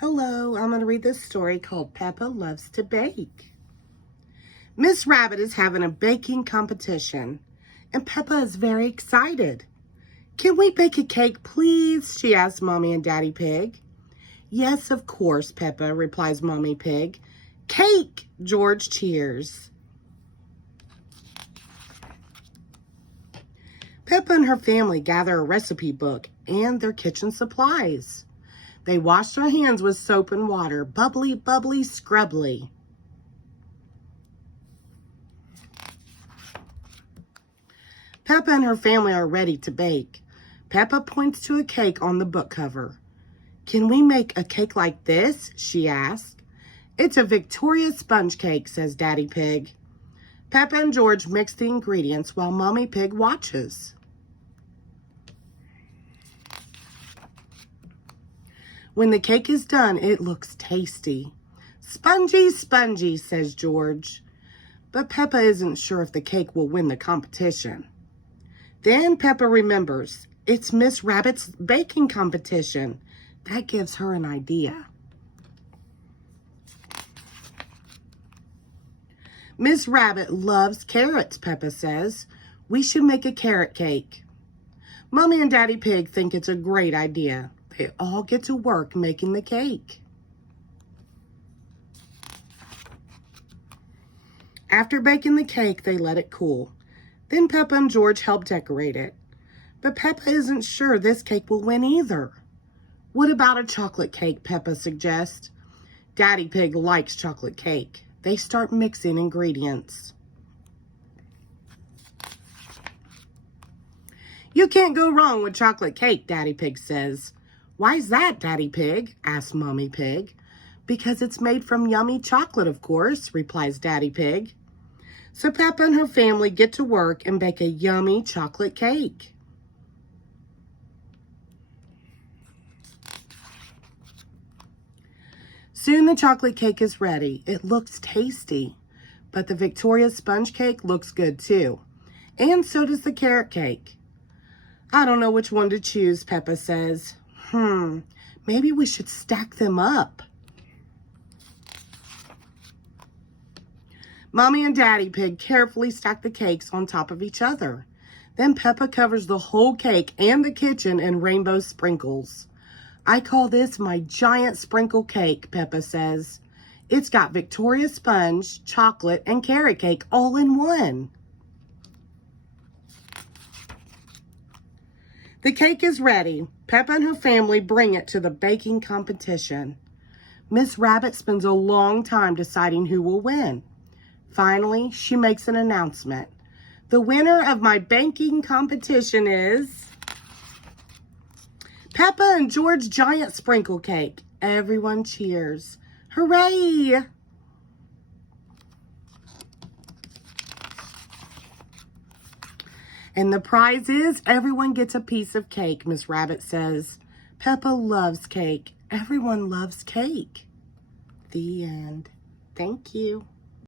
Hello, I'm going to read this story called Peppa Loves to Bake. Miss Rabbit is having a baking competition, and Peppa is very excited. Can we bake a cake, please? She asks Mommy and Daddy Pig. Yes, of course, Peppa, replies Mommy Pig. Cake! George cheers. Peppa and her family gather a recipe book and their kitchen supplies. They wash their hands with soap and water, bubbly, bubbly, scrubbly. Peppa and her family are ready to bake. Peppa points to a cake on the book cover. Can we make a cake like this? She asks. It's a Victoria sponge cake, says Daddy Pig. Peppa and George mix the ingredients while Mommy Pig watches. When the cake is done, it looks tasty. Spongy, spongy, says George. But Peppa isn't sure if the cake will win the competition. Then Peppa remembers, it's Miss Rabbit's baking competition. That gives her an idea. Miss Rabbit loves carrots, Peppa says. We should make a carrot cake. Mommy and Daddy Pig think it's a great idea. They all get to work making the cake. After baking the cake, they let it cool. Then Peppa and George help decorate it. But Peppa isn't sure this cake will win either. What about a chocolate cake, Peppa suggests. Daddy Pig likes chocolate cake. They start mixing ingredients. You can't go wrong with chocolate cake, Daddy Pig says. Why's that, Daddy Pig? Asks Mommy Pig. Because it's made from yummy chocolate, of course, replies Daddy Pig. So Peppa and her family get to work and bake a yummy chocolate cake. Soon the chocolate cake is ready. It looks tasty. But the Victoria sponge cake looks good too. And so does the carrot cake. I don't know which one to choose, Peppa says. Maybe we should stack them up. Mommy and Daddy Pig carefully stack the cakes on top of each other. Then Peppa covers the whole cake and the kitchen in rainbow sprinkles. I call this my giant sprinkle cake, Peppa says. It's got Victoria sponge, chocolate, and carrot cake all in one. The cake is ready. Peppa and her family bring it to the baking competition. Miss Rabbit spends a long time deciding who will win. Finally, she makes an announcement. The winner of my baking competition is Peppa and George Giant Sprinkle Cake. Everyone cheers. Hooray! And the prize is everyone gets a piece of cake, Miss Rabbit says. Peppa loves cake. Everyone loves cake. The end. Thank you.